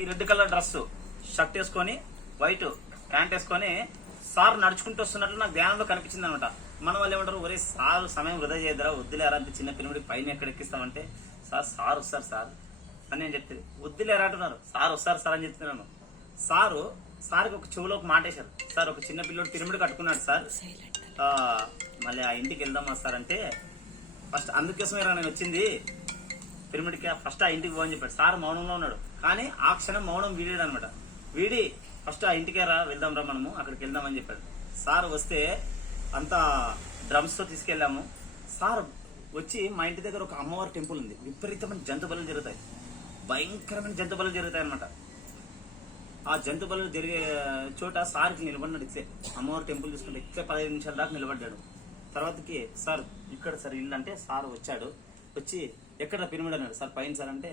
ఈ red colour dress shirt వేసుకొని white pant వేసుకొని సార్ నడుచుకుంటూ వస్తున్నట్లు నాకు ధ్యానంలో కనిపించింది అనమాట. మన వాళ్ళు ఏమంటారు, ఒరే సార్ సమయం వృధా చేయద్దురా, వద్దులేరా అంటే చిన్న పిల్లడి పైన ఎక్కడ ఎక్కిస్తామంటే సార్ వస్తారు సార్ అని నేను చెప్తే వద్దులేరా అంటున్నారు. సార్ వస్తారు సార్ అని చెప్తున్నాను. సార్కి ఒక చెవులో ఒక మాట వేశారు. సార్ ఒక చిన్న పిల్లడు పిరమిడ్ కట్టుకున్నాడు సార్, మళ్ళీ ఆ ఇంటికి వెళ్దామా సార్ అంటే ఫస్ట్ అందుకోసమే నేను వచ్చింది పిరమిడ్కి, ఫస్ట్ ఆ ఇంటికి పోని చెప్పాడు. సార్ మౌనంలో ఉన్నాడు, కానీ ఆ క్షణం మౌనం వీడాడు అనమాట. వీడి ఫస్ట్ ఆ ఇంటికే వెళ్దాం రా మనము అక్కడికి వెళ్దామని చెప్పాడు. సార్ వస్తే అంతా డ్రమ్స్ తో తీసుకెళ్ళాము. సార్ వచ్చి మా ఇంటి దగ్గర ఒక అమ్మవారి టెంపుల్ ఉంది, విపరీతమైన జంతు బలులు జరుగుతాయి, భయంకరమైన జంతు బలులు జరుగుతాయి అనమాట. ఆ జంతు బలులు జరిగే చోట సార్కి నిలబడినాడు. ఇట్లే అమ్మవారి టెంపుల్ చూసుకుంటే ఇట్లే 15 నిమిషాల దాకా నిలబడ్డాడు. తర్వాతకి సార్ ఇక్కడ సార్ ఇల్లు అంటే సార్ వచ్చాడు. వచ్చి ఎక్కడ పిరమిడ్ అన్నాడు. సార్ పైన సార్ అంటే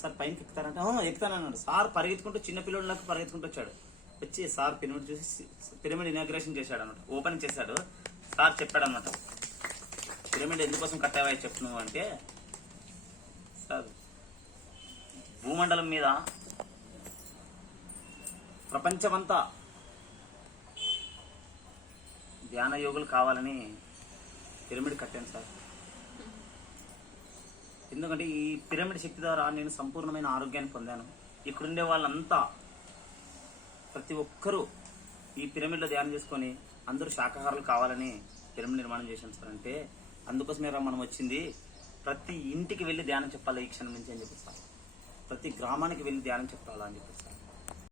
సార్ పైనకి ఎక్కుతారంటే ఎక్కుతానన్నాడు. సార్ పరిగెత్తుకుంటూ చిన్న పిల్లలకు పరిగెత్తుకుంటూ వచ్చాడు. వచ్చి సార్ పిరమిడ్ చూసి పిరమిడ్ ఇనాగ్రేషన్ చేశాడు అనమాట, ఓపెన్ చేశాడు. సార్ చెప్పాడు అనమాట, పిరమిడ్ ఎందుకోసం కట్టావా చెప్పు నువ్వు అంటే, సార్ భూమండలం మీద ప్రపంచమంతా ధ్యాన యోగులు కావాలని పిరమిడ్ కట్టాను సార్. ఎందుకంటే ఈ పిరమిడ్ శక్తి ద్వారా నేను సంపూర్ణమైన ఆరోగ్యాన్ని పొందాను. ఇక్కడుండే వాళ్ళంతా ప్రతి ఒక్కరూ ఈ పిరమిడ్లో ధ్యానం చేసుకొని అందరూ శాకాహారులు కావాలని పిరమిడ్ నిర్మాణం చేశాను సార్. అంటే అందుకోసమే మనం వచ్చింది, ప్రతి ఇంటికి వెళ్ళి ధ్యానం చెప్పాలి ఈ క్షణం నుంచి అని చెప్పి సార్, ప్రతి గ్రామానికి వెళ్ళి ధ్యానం చెప్పాలా అని చెప్పి సార్.